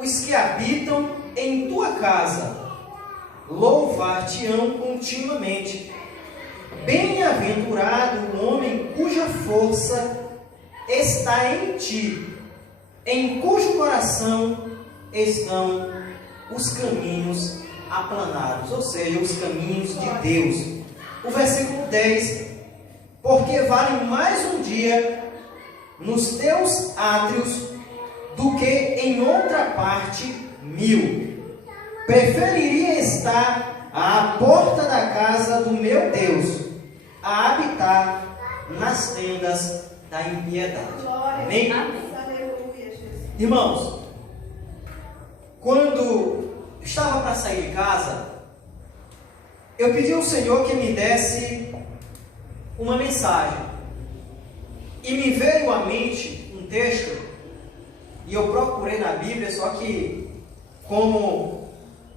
os que habitam em tua casa louvar-te-ão continuamente. Bem-aventurado o homem cuja força está em ti, em cujo coração estão os caminhos aplanados, ou seja, os caminhos de Deus. O versículo 10: porque vale mais um dia nos teus átrios do que em outra parte 1000. Preferiria estar à porta da casa do meu Deus a habitar nas tendas da impiedade. Amém? Irmãos, quando estava para sair de casa, eu pedi ao Senhor que me desse uma mensagem. E me veio à mente um texto, e eu procurei na Bíblia, só que como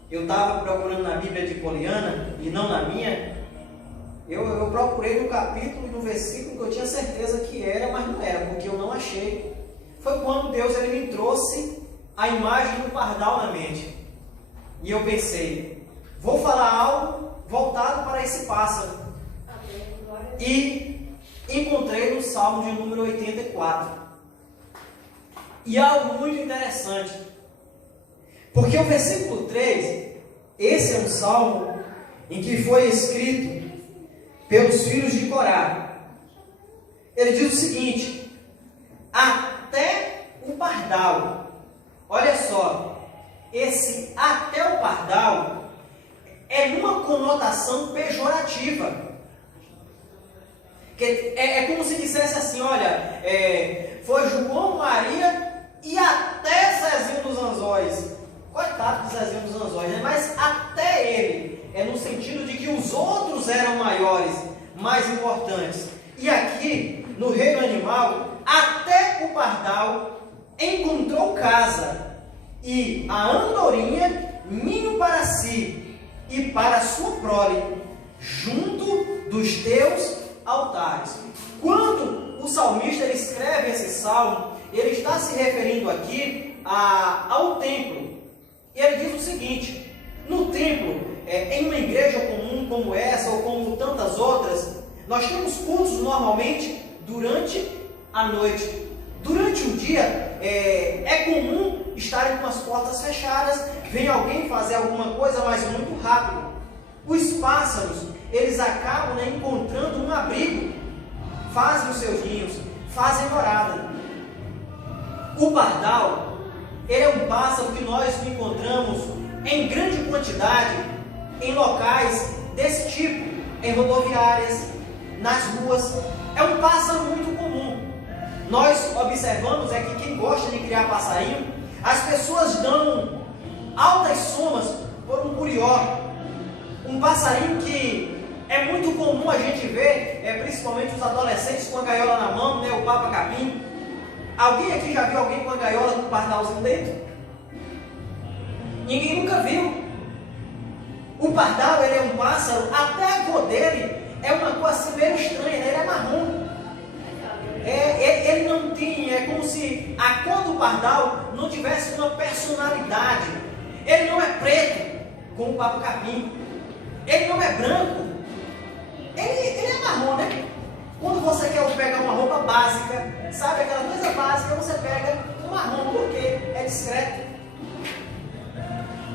eu estava procurando na Bíblia de Poliana e não na minha, eu procurei no capítulo e no versículo que eu tinha certeza que era, mas não era, porque eu não achei. Foi quando Deus ele me trouxe a imagem do pardal na mente. E eu pensei, vou falar algo voltado para esse pássaro. E encontrei no Salmo de número 84. E algo muito interessante, porque o versículo 3, esse é um salmo em que foi escrito pelos filhos de Corá. Ele diz o seguinte: até o pardal. Olha só, esse até o pardal é numa conotação pejorativa. É como se dissesse assim, olha, foi João, Maria e até Zezinho dos Anzóis. Coitado de Zezinho dos Anzóis, né? Mas até ele, é no sentido de que os outros eram maiores, mais importantes. E aqui, no reino animal, até o pardal encontrou casa, e a andorinha ninho para si e para a sua prole, junto dos teus altares. Quando o salmista ele escreve esse salmo, ele está se referindo aqui ao templo. E ele diz o seguinte: no templo, em uma igreja comum como essa ou como tantas outras, nós temos cultos normalmente durante a noite. Durante o dia é comum estarem com as portas fechadas, vem alguém fazer alguma coisa, mas muito rápido. Os pássaros, eles acabam encontrando um abrigo, fazem os seus ninhos, fazem morada. O pardal, ele é um pássaro que nós encontramos em grande quantidade em locais desse tipo, em rodoviárias, nas ruas. É um pássaro muito comum. Nós observamos que quem gosta de criar passarinho, as pessoas dão altas somas por um curió, um passarinho que é muito comum a gente ver, principalmente os adolescentes com a gaiola na mão, o papa-capim. Alguém aqui já viu alguém com a gaiola com um pardalzinho dentro? Ninguém nunca viu. O pardal, ele é um pássaro, até a cor dele é uma cor assim meio estranha, né? Ele é marrom. Ele não tem, é como se a cor do pardal não tivesse uma personalidade. Ele não é preto, como o papa-capim. Ele não é branco. Ele é marrom, né? Quando você quer pegar uma roupa básica, sabe aquela coisa básica, você pega um marrom, porque é discreto.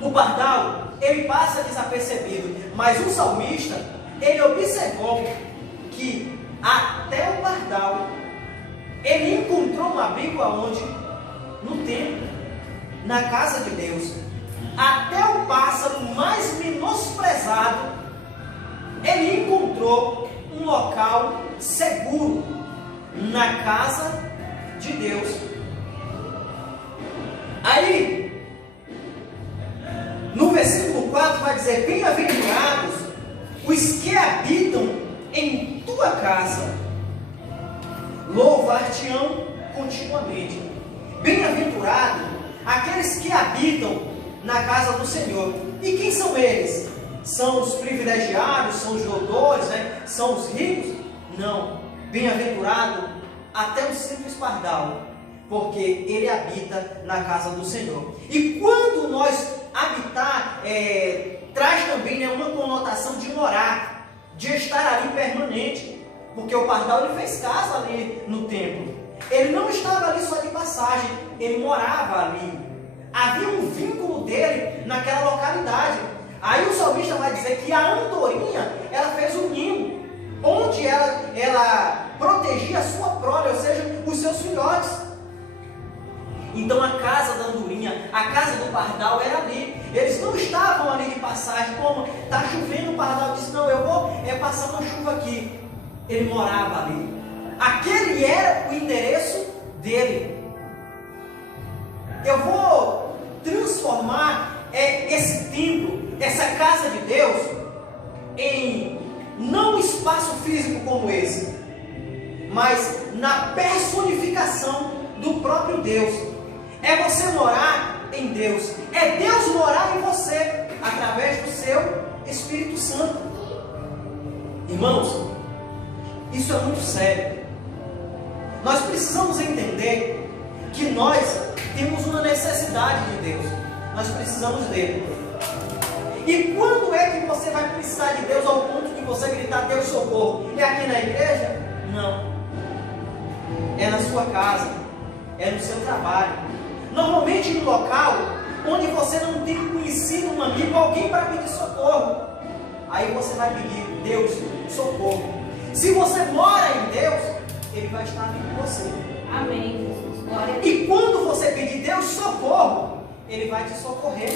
O pardal, ele passa desapercebido, mas o salmista, ele observou que até o pardal, ele encontrou um abrigo aonde? No templo, na casa de Deus. Até o pássaro mais menosprezado, ele encontrou um local seguro na casa de Deus. Aí, no versículo 4 vai dizer: bem-aventurados os que habitam em tua casa, louvar-te-ão continuamente. Bem-aventurado aqueles que habitam na casa do Senhor. E quem são eles? São os privilegiados, são os doutores, né? São os ricos? Não. Bem-aventurado até o simples pardal. porque ele habita na casa do Senhor. E quando nós habitar, traz também, né, uma conotação de morar, de estar ali permanente, porque o pardal ele fez casa ali no templo. Ele não estava ali só de passagem, ele morava ali. Havia um vínculo dele naquela localidade. Aí o salmista vai dizer que a andorinha, ela fez um ninho, onde ela protegia a sua prole, ou seja, os seus filhotes. Então a casa da andorinha, a casa do pardal era ali. Eles não estavam ali de passagem, como está chovendo, o pardal disse, não, eu vou passar uma chuva aqui. Ele morava ali. Aquele era o endereço dele. Eu vou transformar esse templo, essa casa de Deus, em não um espaço físico como esse, mas na personificação do próprio Deus. É você morar em Deus. É Deus morar em você, através do seu Espírito Santo. Irmãos, isso é muito sério. Nós precisamos entender que nós temos uma necessidade de Deus. Nós precisamos dele. E quando é que você vai precisar de Deus ao ponto de você gritar Deus socorro? É aqui na igreja? Não. É na sua casa. É no seu trabalho. Normalmente no local onde você não tem conhecido um amigo, alguém para pedir socorro. Aí você vai pedir Deus socorro. Se você mora em Deus, Ele vai estar ali com você. Amém, Jesus. Glória a Deus. E quando você pedir Deus socorro, Ele vai te socorrer.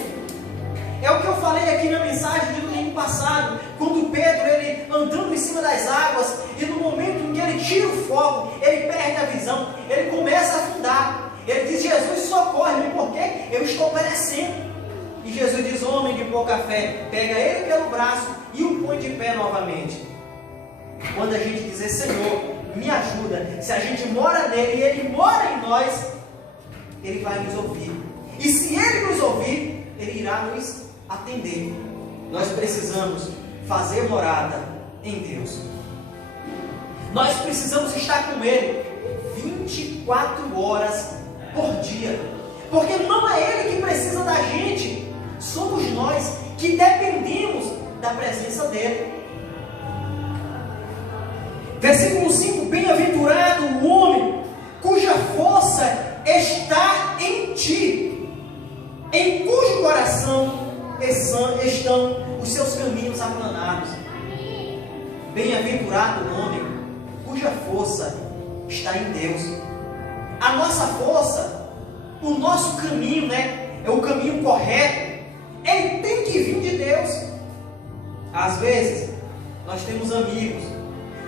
É o que eu falei aqui na mensagem de domingo passado, quando Pedro, ele andando em cima das águas, e no momento em que ele tira o foco, ele perde a visão, ele começa a afundar. Ele diz, Jesus, socorre-me, porque eu estou perecendo. E Jesus diz, homem de pouca fé, pega ele pelo braço e o põe de pé novamente. Quando a gente dizer, Senhor, me ajuda, se a gente mora nele e ele mora em nós, ele vai nos ouvir. E se ele nos ouvir, ele irá nos atender. Nós precisamos fazer morada em Deus. Nós precisamos estar com ele 24 horas por dia. Porque não é ele que precisa da gente, somos nós que dependemos da presença dele. Versículo 5: bem-aventurado o homem cuja força está em ti, em cujo coração estão os seus caminhos aplanados. Bem-aventurado o homem cuja força está em Deus. A nossa força, o nosso caminho, né, é o caminho correto, ele tem que vir de Deus. Às vezes, nós temos amigos,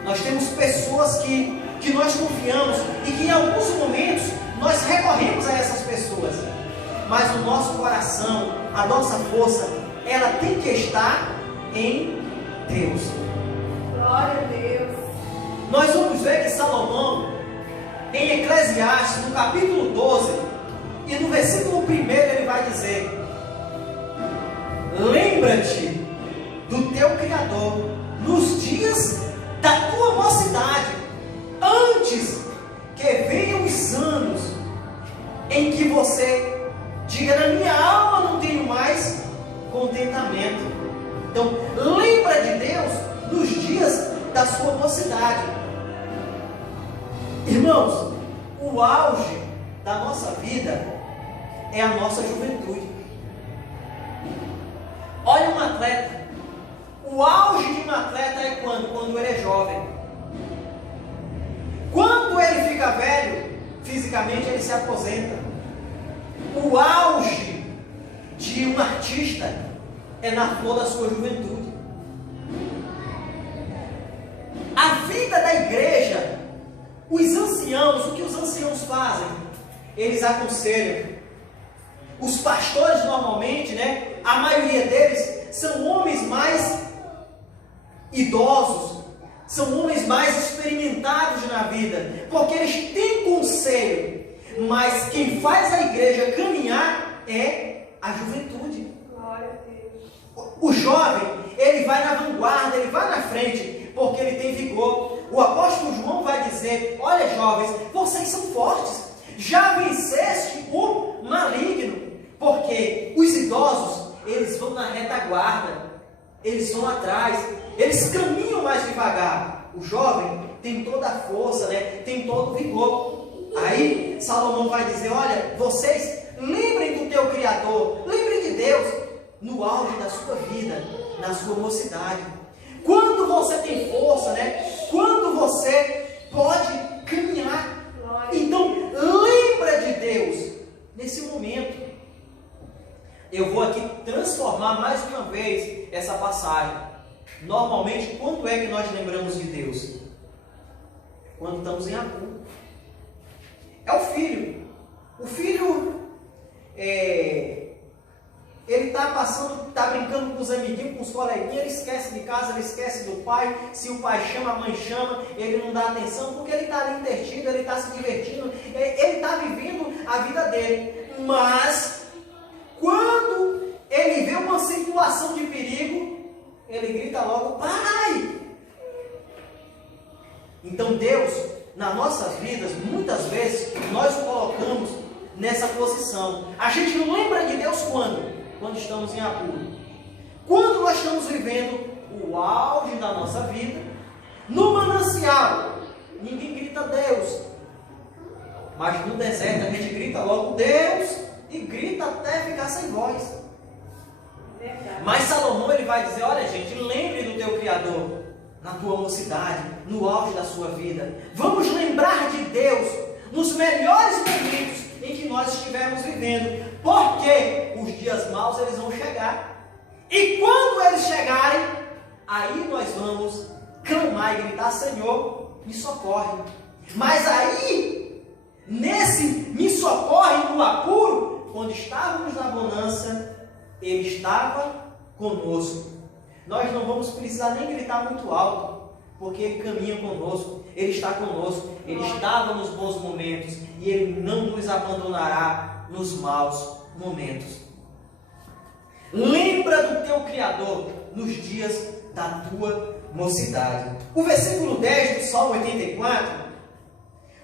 nós temos pessoas que nós confiamos e que em alguns momentos nós recorremos a essas pessoas. Mas o nosso coração, a nossa força, ela tem que estar em Deus. Glória a Deus. Nós vamos ver que Salomão, em Eclesiastes, no capítulo 12, e no versículo 1, ele vai dizer: lembra-te do teu Criador nos dias da tua mocidade, antes que venham os anos em que você diga, na minha alma não tenho mais contentamento. Então, lembra de Deus nos dias da sua mocidade. Irmãos, o auge da nossa vida é a nossa juventude. Olha um atleta. O auge de um atleta é quando? Quando ele é jovem. Quando ele fica velho, fisicamente ele se aposenta. O auge de um artista é na flor da sua juventude. A vida da igreja, os anciãos, o que os anciãos fazem? Eles aconselham. Os pastores normalmente, né, a maioria deles são homens mais idosos, são homens mais experimentados na vida, porque eles têm conselho, mas quem faz a igreja caminhar é a juventude. Glória a Deus. O jovem, ele vai na vanguarda, ele vai na frente, porque ele tem vigor. O apóstolo João vai dizer: olha, jovens, vocês são fortes, Já venceste o maligno, porque os idosos, eles vão na retaguarda, eles vão atrás, eles caminham mais devagar. O jovem tem toda a força, tem todo o vigor. Aí Salomão vai dizer: olha, vocês lembrem do teu Criador, lembrem de Deus no auge da sua vida, na sua mocidade. Quando você tem força, quando você pode caminhar. Então lembra de Deus nesse momento. Eu vou aqui transformar mais uma vez essa passagem. Normalmente, quando é que nós lembramos de Deus? Quando estamos em apuro. É o filho. O filho, ele está passando, está brincando com os amiguinhos, com os coleguinhas, ele esquece de casa, ele esquece do pai. Se o pai chama, a mãe chama, ele não dá atenção, porque ele está ali entretido, ele está se divertindo, ele está vivendo a vida dele. Mas, quando ele vê uma situação de perigo, ele grita logo: pai! Então Deus, nas nossas vidas, muitas vezes, nós o colocamos nessa posição. A gente não lembra de Deus quando? Quando estamos em apuro. Quando nós estamos vivendo o auge da nossa vida, no manancial, ninguém grita Deus. Mas no deserto a gente grita logo Deus e grita até ficar sem voz. Mas Salomão, ele vai dizer: olha, gente, lembre do teu Criador na tua mocidade, no auge da sua vida. Vamos lembrar de Deus nos melhores momentos em que nós estivermos vivendo, porque os dias maus eles vão chegar. E quando eles chegarem, aí nós vamos clamar e gritar: Senhor, me socorre. Mas aí, nesse me socorre no apuro, quando estávamos na bonança, Ele estava conosco. Nós não vamos precisar nem gritar muito alto, porque Ele caminha conosco, Ele está conosco, Ele estava nos bons momentos e Ele não nos abandonará nos maus momentos. Lembra do teu Criador nos dias da tua mocidade. O versículo 10 do Salmo 84: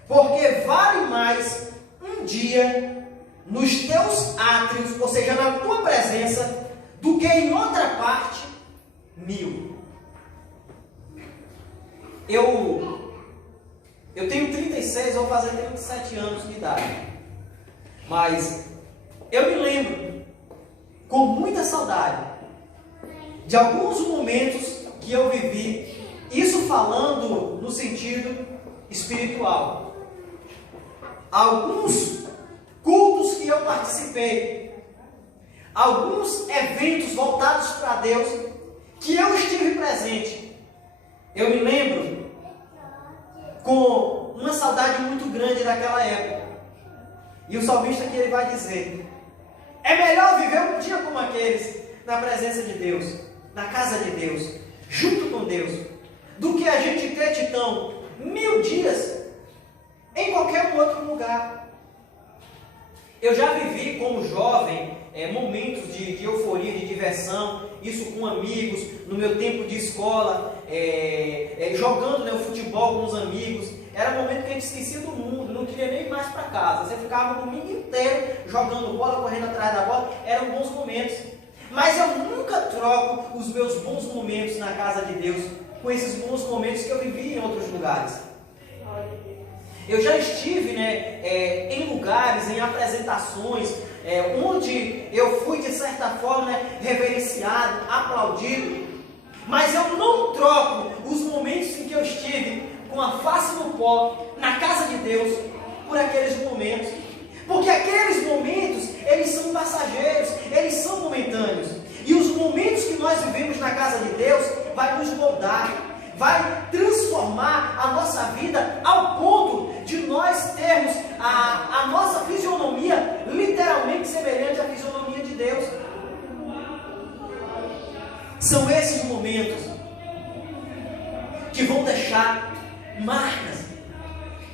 porque vale mais um dia nos teus átrios, ou seja, na tua presença, do que em outra parte 1000. Eu tenho 36, vou fazer 37 anos de idade. Mas eu me lembro com muita saudade de alguns momentos que eu vivi, isso falando no sentido espiritual. Alguns cultos que eu participei, alguns eventos voltados para Deus que eu estive presente. Eu me lembro com uma saudade muito grande daquela época. E o salmista aqui ele vai dizer: é melhor viver um dia como aqueles na presença de Deus, na casa de Deus, junto com Deus, do que a gente ter, Titão, 1000 dias em qualquer outro lugar. Eu já vivi como jovem momentos de euforia, de diversão, isso com amigos, no meu tempo de escola, jogando o futebol com os amigos. Era um momento que a gente esquecia do mundo, não queria nem ir mais para casa. Você ficava o domingo inteiro jogando bola, correndo atrás da bola. Eram bons momentos. Mas eu nunca troco os meus bons momentos na casa de Deus com esses bons momentos que eu vivi em outros lugares. Eu já estive em lugares, em apresentações, onde eu fui de certa forma reverenciado, aplaudido. Mas eu não troco os momentos em que eu estive com a face no pó, na casa de Deus, por aqueles momentos. Porque aqueles momentos, eles são passageiros, eles são momentâneos. E os momentos que nós vivemos na casa de Deus vai nos moldar, vai transformar a nossa vida ao ponto de nós termos a nossa fisionomia literalmente semelhante à fisionomia de Deus. São esses momentos que vão deixar marcas.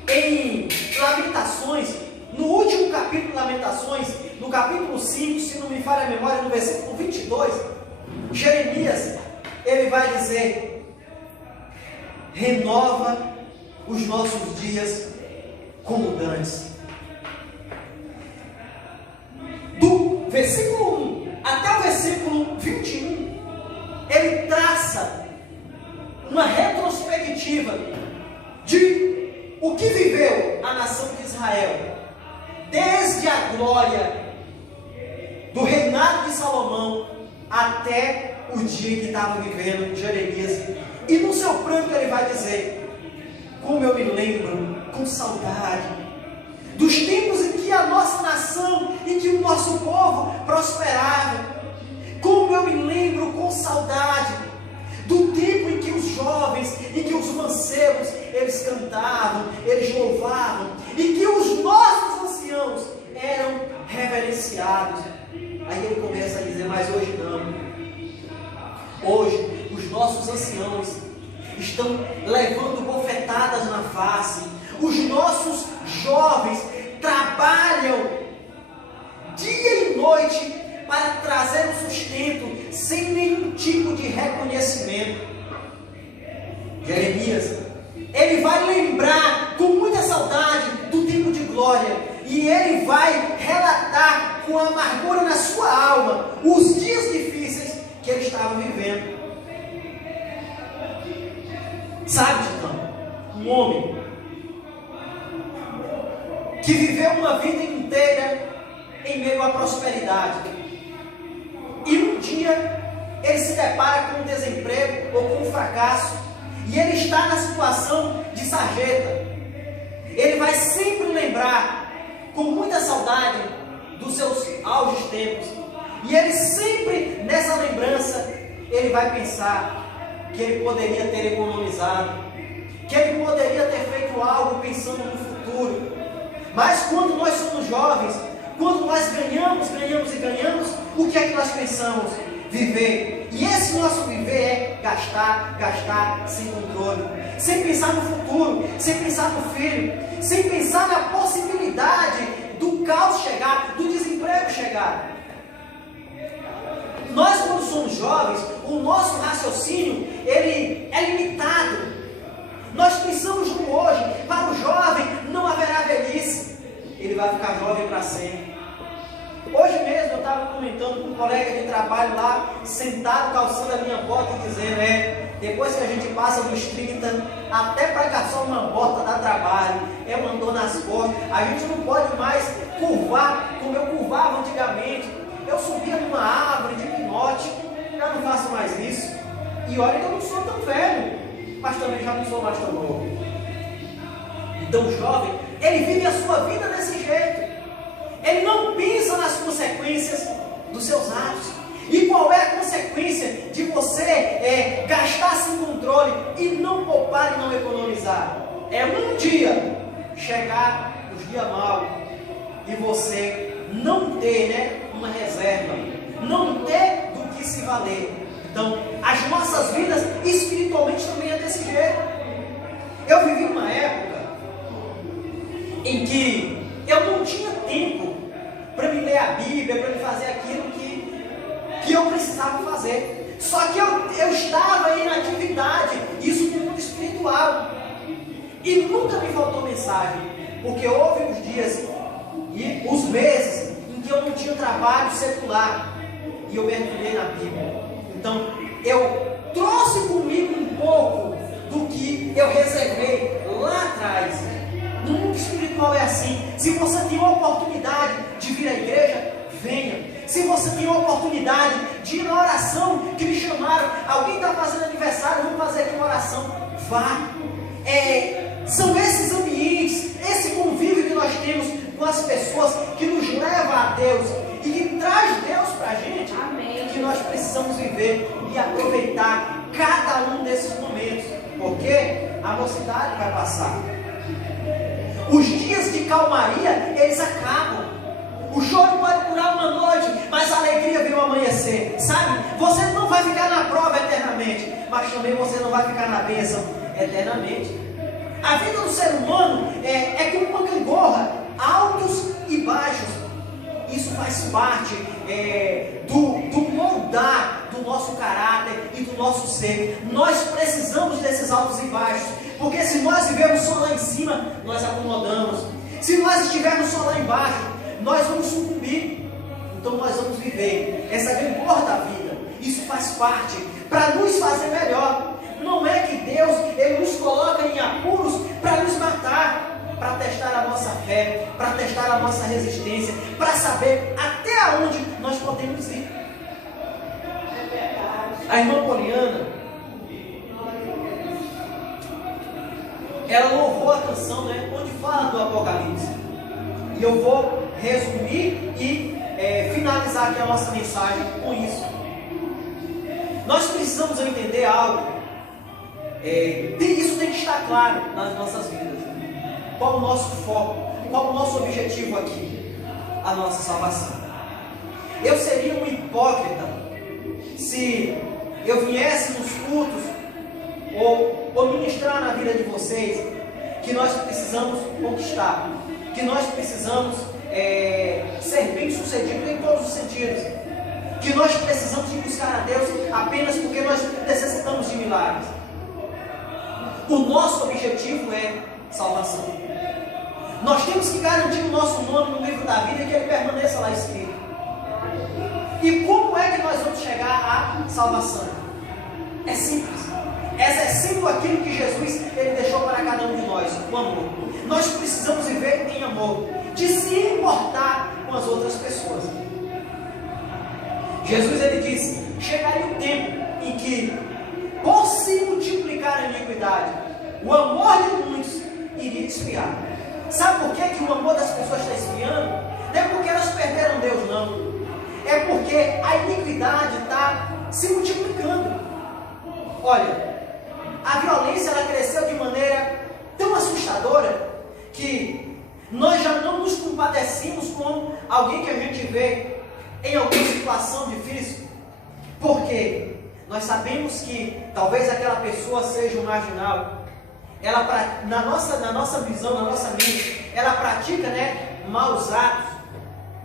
Em Lamentações, no último capítulo de Lamentações, no capítulo 5, se não me falha a memória, no versículo 22, Jeremias, ele vai dizer: renova os nossos dias como dantes. versículo 1 até o versículo 21, ele traça uma retrospectiva de o que viveu a nação de Israel, desde a glória do reinado de Salomão até o dia que estava vivendo Jeremias. E no seu pranto ele vai dizer: como eu me lembro com saudade dos tempos em que a nossa nação e que o nosso povo prosperava. Como eu me lembro com saudade do tempo em que os jovens e que os mancebos, eles cantavam, eles louvavam, e que os nossos anciãos eram reverenciados. Aí ele começa a dizer: mas hoje não. Hoje os nossos anciãos estão levando bofetadas na face. Os nossos jovens trabalham dia e noite para trazer o sustento sem nenhum tipo de reconhecimento. Jeremias, ele vai lembrar com muita saudade do tempo de glória, e ele vai relatar com amargura na sua alma os dias difíceis que ele estava vivendo. Sabe, então, um homem que viveu uma vida inteira em meio à prosperidade, e um dia ele se depara com um desemprego ou com um fracasso, e ele está na situação de sarjeta. Ele vai sempre lembrar com muita saudade dos seus auges tempos, e ele sempre, nessa lembrança, ele vai pensar que ele poderia ter economizado, que ele poderia ter feito algo pensando no futuro. Mas quando nós somos jovens, quando nós ganhamos, o que é que nós pensamos? Viver. E esse nosso viver é gastar sem controle, sem pensar no futuro, sem pensar no filho, sem pensar na possibilidade do caos chegar, do desemprego chegar. Nós, quando somos jovens, o nosso raciocínio, ele é limitado. Nós pensamos no hoje. Para o jovem não haverá velhice, ele vai ficar jovem para sempre. Hoje mesmo eu estava comentando com um colega de trabalho lá, sentado, calçando a minha bota e dizendo: depois que a gente passa dos 30, até para caçar uma bota dá trabalho, é uma dor nas costas, a gente não pode mais curvar como eu curvava antigamente. Eu subia numa árvore de pinote, já não faço mais isso. E olha que eu não sou tão velho, mas também já não sou mais tão novo. Então o jovem, ele vive a sua vida desse jeito. Ele não pensa nas consequências dos seus atos. E qual é a consequência de você gastar sem controle e não poupar e não economizar? É um dia chegar os dias maus e você não ter uma reserva, não ter do que se valer. Então, as nossas vidas espiritualmente também é desse jeito. Eu vivi uma época em que eu não tinha tempo para me ler a Bíblia, para me fazer aquilo que eu precisava fazer. Só que eu estava em atividade, isso no mundo espiritual. E nunca me faltou mensagem, porque houve os dias e os meses em que eu não tinha trabalho secular e eu mergulhei na Bíblia. Então eu trouxe comigo um pouco do que eu reservei lá atrás. No mundo espiritual é assim. Se você tem uma oportunidade de vir à igreja, venha. Se você tem uma oportunidade de ir na oração que me chamaram, alguém está fazendo aniversário, vamos fazer aqui uma oração, vá. São esses ambientes, esse convívio que nós temos com as pessoas que nos leva a Deus e que traz Deus para a gente. Amém. Que nós precisamos viver e aproveitar cada um desses momentos, porque a mocidade vai passar. Os dias de calmaria, eles acabam. O choro pode durar uma noite, mas a alegria vem ao amanhecer. Sabe? Você não vai ficar na prova eternamente, mas também você não vai ficar na bênção eternamente. A vida do ser humano é como uma gangorra, altos e baixos. Isso faz parte do moldar do nosso caráter e do nosso ser. Nós precisamos desses altos e baixos, porque se nós vivermos só lá em cima, nós acomodamos. Se nós estivermos só lá embaixo, nós vamos sucumbir. Então nós vamos viver essa gangorra da vida. Isso faz parte para nos fazer melhor. Não é que Deus ele nos coloca em apuros para nos matar, para testar a nossa fé, para testar a nossa resistência, para saber até onde nós podemos ir. A irmã Poliana, ela louvou a canção, né, onde fala do Apocalipse. E eu vou resumir e finalizar aqui a nossa mensagem com isso. Nós precisamos entender algo. Isso tem que estar claro nas nossas vidas. Qual o nosso foco? Qual o nosso objetivo aqui? A nossa salvação. Eu seria um hipócrita se eu viesse nos cultos ou ministrar na vida de vocês que nós precisamos conquistar, que nós precisamos ser bem sucedidos em todos os sentidos, que nós precisamos de buscar a Deus apenas porque nós necessitamos de milagres. O nosso objetivo é salvação. Nós temos que garantir o nosso nome no livro da vida e que ele permaneça lá escrito. E como é que nós vamos chegar à salvação? É simples. Exercendo aquilo que Jesus ele deixou para cada um de nós, o amor. Nós precisamos viver em amor, de se importar com as outras pessoas. Jesus ele disse: chegaria o tempo em que, por se multiplicar a iniquidade, o amor de muitos iria esfriar. Sabe por que o amor das pessoas está esfriando? Não é porque elas perderam Deus, não. É porque a iniquidade está se multiplicando. Olha, a violência ela cresceu de maneira tão assustadora que nós já não nos compadecemos com alguém que a gente vê em alguma situação difícil. Por quê? Nós sabemos que talvez aquela pessoa seja um marginal. Ela, na nossa visão, na nossa mente, ela pratica, maus atos.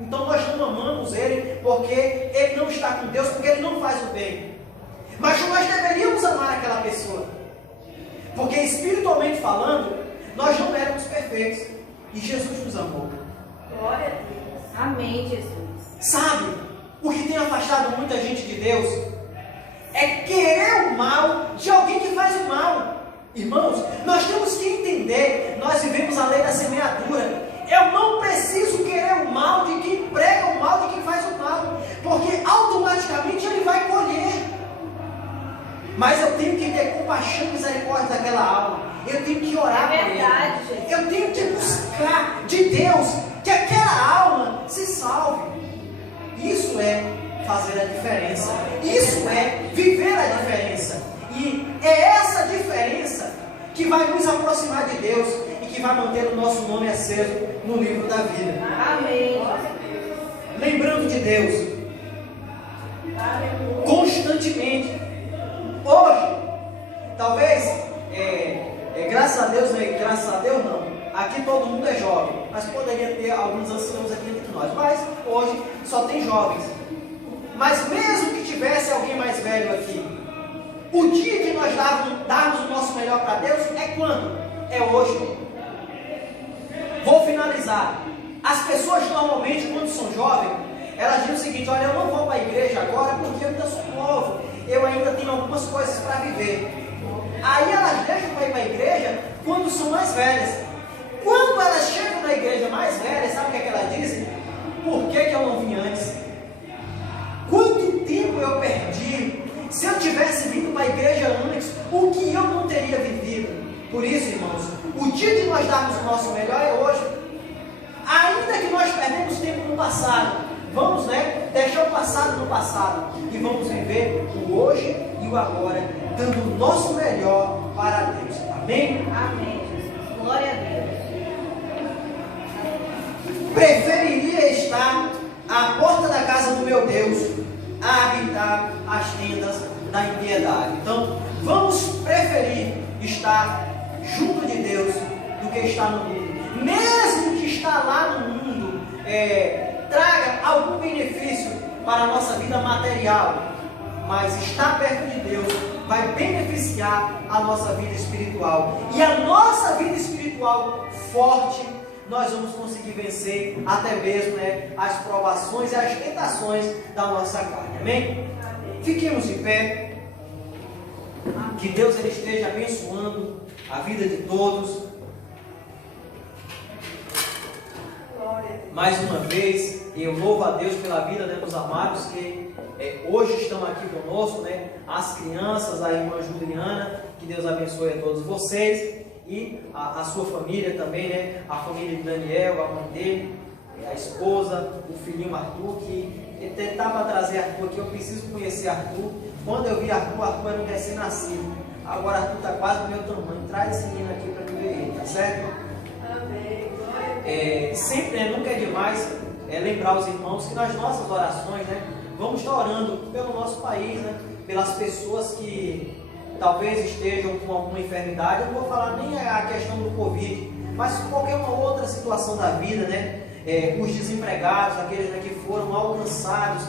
Então nós não amamos ele porque ele não está com Deus, porque ele não faz o bem. Mas nós deveríamos amar aquela pessoa, porque espiritualmente falando, nós não éramos perfeitos e Jesus nos amou. Glória a Deus. Amém, Jesus. Sabe o que tem afastado muita gente de Deus? É querer o mal de alguém que faz o mal. Irmãos, nós temos que entender, nós vivemos a lei da semeadura. Eu não preciso querer o mal de quem prega o mal, de quem faz o mal, porque automaticamente ele vai colher. Mas eu tenho que ter compaixão e misericórdia daquela alma. Eu tenho que orar por ele. Eu tenho que buscar de Deus que aquela alma se salve. Isso é fazer a diferença. Isso é viver a diferença. E é essa diferença que vai nos aproximar de Deus e que vai manter o nosso nome aceso no livro da vida. Amém. Lembrando de Deus constantemente. Hoje, talvez, graças a Deus, graças a Deus não. Aqui todo mundo é jovem, mas poderia ter alguns anciãos aqui entre nós. Mas hoje só tem jovens. Mas mesmo que tivesse alguém mais velho aqui, o dia que nós darmos o nosso melhor para Deus é quando? É hoje. Vou finalizar. As pessoas normalmente, quando são jovens, elas dizem o seguinte: olha, eu não vou para a igreja agora porque eu ainda sou novo, eu ainda tenho algumas coisas para viver. Aí elas deixam para ir para a igreja quando são mais velhas. Quando elas chegam na igreja mais velha, sabe o que é que elas dizem? Por que eu não vim antes? Quanto tempo eu perdi? Se eu tivesse vindo para a igreja antes, o que eu não teria vivido? Por isso, irmãos, o dia de nós darmos o nosso melhor é hoje. Ainda que nós perdemos tempo no passado, vamos deixar o passado no passado e vamos viver o hoje e o agora, dando o nosso melhor para Deus. Amém? Amém, Jesus. Glória a Deus. Preferiria estar à porta da casa do meu Deus a habitar as tendas da impiedade. Então, vamos preferir estar junto de Deus do que estar no mundo. Mesmo que estar lá no mundo traga algum benefício para a nossa vida material, mas estar perto de Deus vai beneficiar a nossa vida espiritual. E a nossa vida espiritual forte nós vamos conseguir vencer até mesmo, né, as provações e as tentações da nossa carne. Amém? Fiquemos de pé. Que Deus ele esteja abençoando a vida de todos. Mais uma vez, eu louvo a Deus pela vida, né, dos amados que hoje estão aqui conosco, né, as crianças, a irmã Juliana, que Deus abençoe a todos vocês, e a sua família também, né, a família de Daniel, a mãe dele, a esposa, o filhinho Arthur, que ele tentava trazer Arthur aqui. Eu preciso conhecer Arthur. Quando eu vi Arthur era um recém-nascido, agora Arthur está quase do meu tamanho. Traz esse menino aqui para eu ver ele, tá certo? Sempre, né, nunca é demais lembrar os irmãos que nas nossas orações, né, vamos estar orando pelo nosso país, né, pelas pessoas que talvez estejam com alguma enfermidade. Eu não vou falar nem a questão do Covid, mas qualquer uma outra situação da vida, né, os desempregados, aqueles, né, que foram alcançados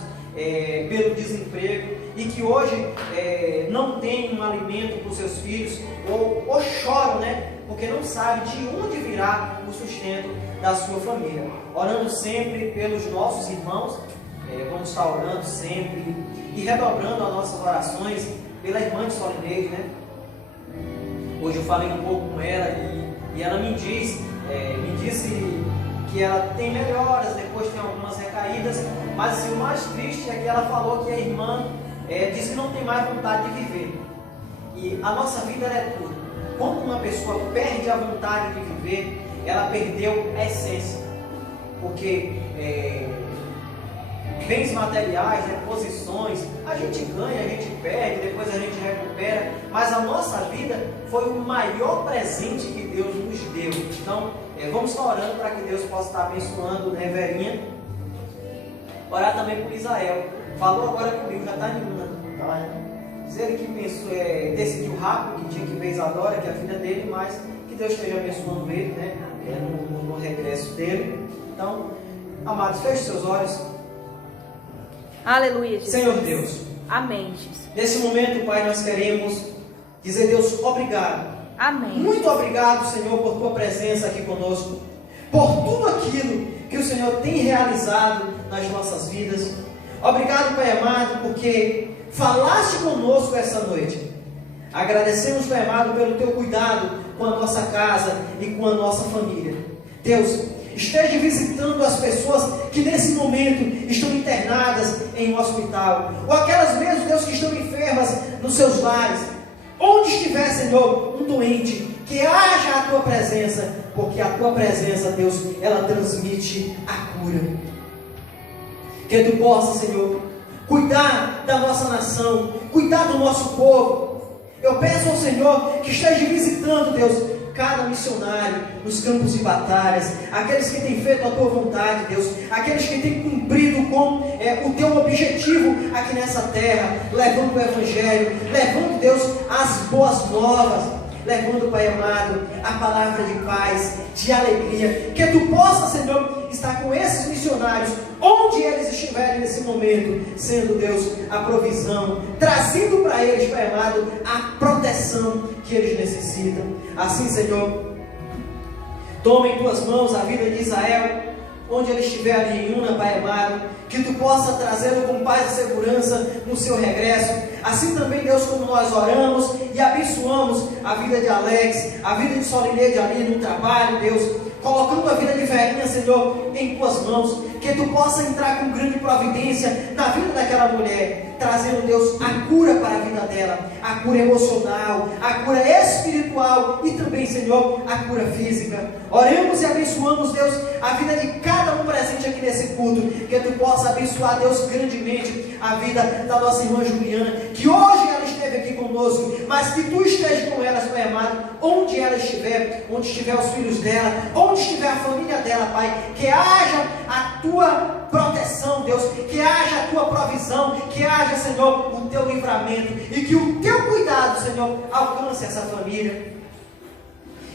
pelo desemprego e que hoje não têm um alimento para os seus filhos, ou choram, né, porque não sabe de onde virá o sustento da sua família. Orando sempre pelos nossos irmãos, vamos estar orando sempre e redobrando as nossas orações pela irmã de Solineide, né? Hoje eu falei um pouco com ela e ela me disse que ela tem melhoras, depois tem algumas recaídas, mas assim, o mais triste é que ela falou que a irmã disse que não tem mais vontade de viver. E a nossa vida é tudo. Quando uma pessoa perde a vontade de viver, ela perdeu a essência. Porque bens materiais, né, posições, a gente ganha, a gente perde, depois a gente recupera, mas a nossa vida foi o maior presente que Deus nos deu. Então, vamos estar orando para que Deus possa estar abençoando, né, Verinha. Orar também por Israel. Falou agora comigo, já está animando. Tá? Diz ele que pensou, decidiu rápido que tinha que ver Isadora, que é a filha dele, mas que Deus esteja abençoando ele, né, no regresso dele. Então, amados, feche seus olhos. Aleluia, Jesus. Senhor Deus, amém, Jesus. Nesse momento, Pai, nós queremos dizer, Deus, obrigado. Amém. Muito obrigado, Senhor, por tua presença aqui conosco, por tudo aquilo que o Senhor tem realizado nas nossas vidas. Obrigado, Pai amado, porque falaste conosco essa noite. Agradecemos, Pai amado, pelo teu cuidado com a nossa casa e com a nossa família. Deus, esteja visitando as pessoas que nesse momento estão internadas em um hospital, ou aquelas mesmo, Deus, que estão enfermas nos seus lares. Onde estiver, Senhor, um doente, que haja a tua presença, porque a tua presença, Deus, ela transmite a cura. Que tu possa, Senhor, cuidar da nossa nação, cuidar do nosso povo. Eu peço ao Senhor que esteja visitando, Deus, cada missionário nos campos de batalhas, aqueles que têm feito a tua vontade, Deus, aqueles que têm cumprido com o teu objetivo aqui nessa terra, levando o Evangelho, levando, Deus, as boas novas, levando, Pai amado, a palavra de paz, de alegria. Que tu possa, Senhor, estar com esses missionários onde eles estiverem nesse momento, sendo, Deus, a provisão, trazendo para eles, Pai amado, a proteção que eles necessitam. Assim, Senhor, toma em tuas mãos a vida de Israel, onde ele estiver ali em Una, Pai amado, que tu possa trazê-lo com paz e segurança no seu regresso. Assim também, Deus, como nós oramos e abençoamos a vida de Alex, a vida de Solineide ali no trabalho, Deus, colocando a vida de Verinha, Senhor, em tuas mãos, que tu possa entrar com grande providência na vida daquela mulher, trazendo, Deus, a cura para a vida dela, a cura emocional, a cura espiritual e também, Senhor, a cura física. Oremos e abençoamos, Deus, a vida de cada um presente aqui nesse culto, que tu possa abençoar, Deus, grandemente a vida da nossa irmã Juliana, que hoje ela esteve aqui conosco, mas que tu esteja com elas, Pai amado, onde ela estiver, onde estiver os filhos dela, onde estiver a família dela, Pai, que haja a tua proteção, Deus, que haja a tua provisão, que haja, Senhor, o teu livramento e que o teu cuidado, Senhor, alcance essa família.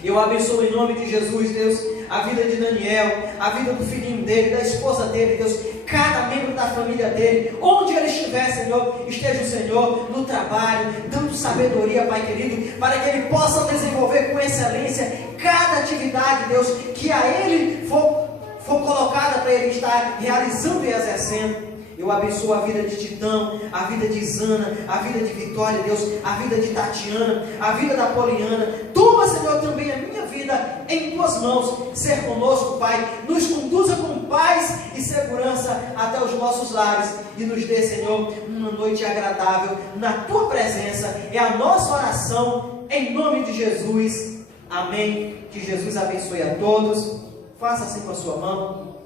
Eu abençoo em nome de Jesus, Deus, a vida de Daniel, a vida do filhinho dele, da esposa dele, Deus, cada membro da família dele, onde ele estiver, Senhor, esteja o Senhor no trabalho, dando sabedoria, Pai querido, para que ele possa desenvolver com excelência cada atividade, Deus, que a ele for colocada para ele estar realizando e exercendo. Eu abençoo a vida de Titão, a vida de Isana, a vida de Vitória, Deus, a vida de Tatiana, a vida da Poliana. Toma, Senhor, também a minha vida em tuas mãos. Ser conosco, Pai, nos conduza com paz e segurança até os nossos lares e nos dê, Senhor, uma noite agradável na tua presença. É a nossa oração em nome de Jesus. Amém. Que Jesus abençoe a todos. Faça assim com a sua mão.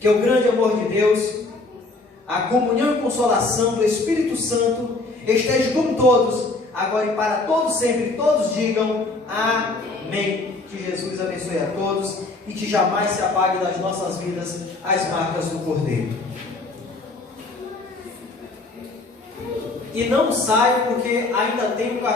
Que o grande amor de Deus, a comunhão e consolação do Espírito Santo esteja com todos, agora e para todos sempre. Todos digam amém. Que Jesus abençoe a todos e que jamais se apague das nossas vidas as marcas do Cordeiro. E não saia, porque ainda tem um café.